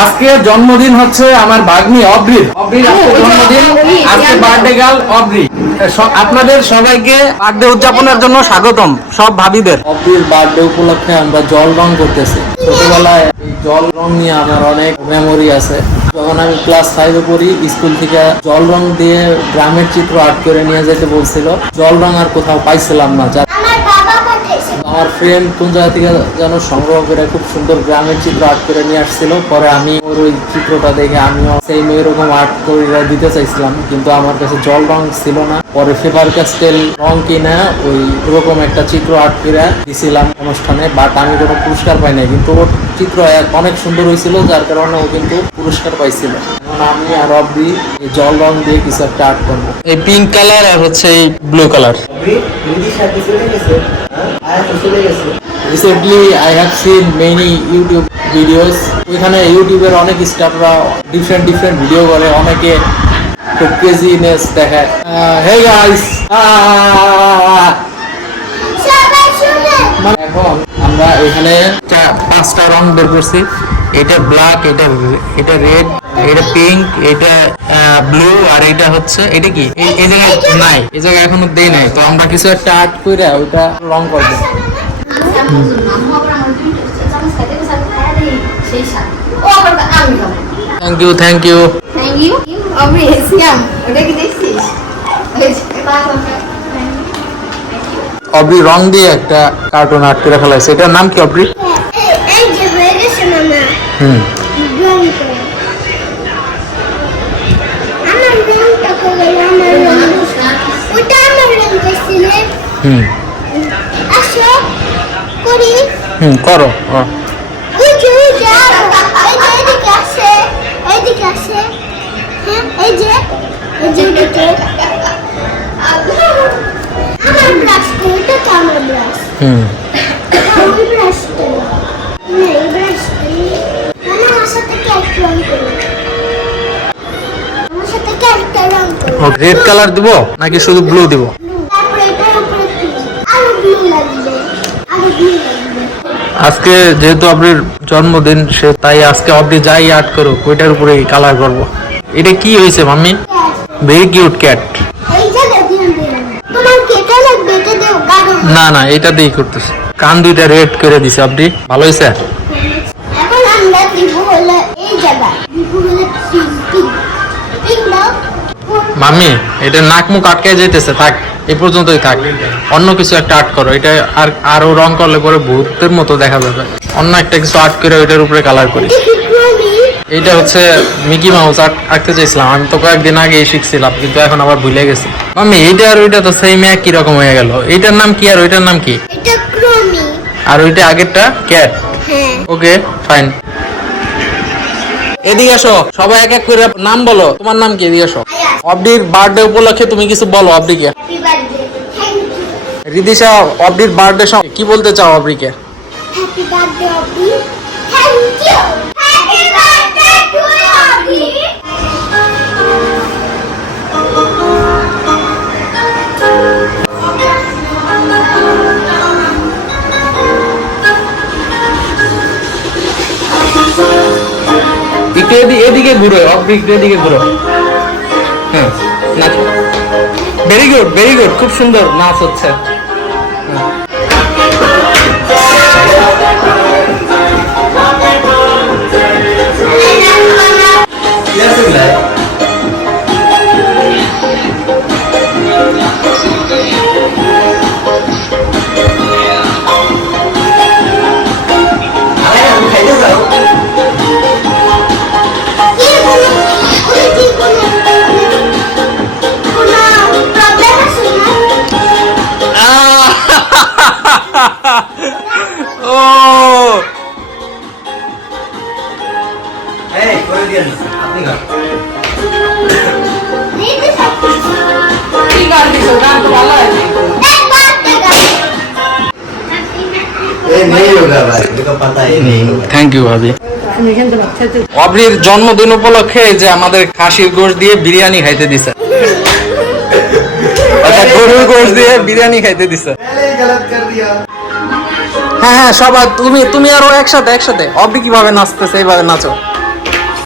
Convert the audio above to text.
আজকে জন্মদিন হচ্ছে আমার ভাগ্নি অব্রির আজকে জন্মদিন। আজকে বার্থডে গার্ল অব্রি। আপনাদের সবাইকে বার্থডে উদযাপনের জন্য স্বাগতম সব ভাবিদের। অব্রির বার্থডে উপলক্ষে আমরা জল রং করতেছি। ছোটবেলায় এই জল রং নিয়ে আমার অনেক মেমোরি আছে। যখন আমি ক্লাস 5 এ পড়ি, স্কুল থেকে জল রং দিয়ে গ্রামের চিত্র আর্ট করে নিয়ে যেতে বলছিল। জল রং আর কোথাও পাইছিলাম না। আমার ফ্রেন্ড কোন জায়গা থেকে যেন সংগ্রহ করে খুব সুন্দর গ্রামের চিত্র আর্ট করে নিয়ে আসছিল। পরে আমি ওর ওই চিত্রটা দেখে আমিও সেম এরকম আর্ট করে দিতে চাইছিলাম, কিন্তু আমার কাছে জল রং ছিল না। পরে ফেবার ক্যাস্টেল রং কিনে ওই ওরকম একটা চিত্র আর্ট করে দিছিলাম অনুষ্ঠানে, বাট আমি কোনো পুরস্কার পাই নাই। কিন্তু ওর চিত্র অনেক সুন্দর হয়েছিল, যার কারণে ও কিন্তু পুরস্কার পাইছিল। এখন আমি আর অব্রি এই জল রং দিয়ে কিছু একটা আর্ট করবো। এই পিঙ্ক কালার আর হচ্ছে এই blue colour. Recently I have seen many YouTube videos. ওইখানে ইউটিউবের অনেক স্টাররা ডিফারেন্ট ভিডিও করে, অনেকে খুব ক্রেজিনেস দেখায়। হে গাইস, এখন আমরা এখানে 5টা রং বের করছি। এটা ব্ল্যাক, এটা রেড, এটা পিঙ্ক, এটা ব্লু, আর এটা হচ্ছে এটা কি এই জায়গায় নাই, এই জায়গায় এখনো দেই নাই। তো আমরা কিছু একটা আর্ট করে ওইটা রং করবো। Thank you. অব্রি রং দিয়ে একটা কার্টুন আর্ট করে ফেলাইছে। এটার নাম কি অব্রি? করো। রেড কালার দিব নাকি শুধু ব্লু দিব? আজকে যেহেতু অব্রির জন্মদিন, সে তাই আজকে অব্রি যাই আর্ট করুক ওইটার উপরে কালার করব। এটা কি হয়েছে মাম্মি? Very cute cat. না না, এটা দিয়েই করতেছে। কান দুইটা রেড করে দিছে অব্রি, ভালো হয়েছে। মাম্মি এটা নাক মুখ আটকে যেতেছে, থাক এই পর্যন্তই থাক। অন্য কিছু একটা আর্ট করো। এটা আর আরো রং করলে পরে ভূতের মতো দেখা যাবে। অন্য একটা কিছু আর্ট করে ওইটার উপরে কালার করি। এইটা হচ্ছে মিকি মাউস আঁকতে চাইছিলাম। আমি তো কয়েকদিন আগে শিখছিলাম, কিন্তু এখন আবার ভুলে গেছি। মাম্মি এইটা আর ওইটা তো সেম একই রকম হয়ে গেল। এইটার নাম কি আর ওইটার নাম কি? আর ওইটা আগেরটা ক্যাট। Okay fine. এদিকে আসো, সবাই এক এক করে নাম বলো। তোমার নাম কি? এদিকে আসো। অব্রির বার্থডে উপলক্ষে তুমি কিছু বলো অব্রিকে। রিদিশা, অব্রির বার্থডে কি বলতে চাও অব্রিকে? Happy birthday Aubrey, thank you. Happy birthday to Aubrey. এদিকে ঘুরো অব্রি, এদিকে ঘুরো। হ্যাঁ নাচো। ভেরি গুড, খুব সুন্দর নাচ হচ্ছে। থ্যাংক ইউ ভাবি। অব্রির জন্মদিন উপলক্ষে যে আমাদের খাসির গোশত দিয়ে বিরিয়ানি খাইতে দিছে। গরুর গোশত দিয়ে বিরিয়ানি খাইতে দিছে। হ্যাঁ হ্যাঁ সবাই তুমি আরো একসাথে। অব্রি কিভাবে নাচতেছে এইভাবে নাচো।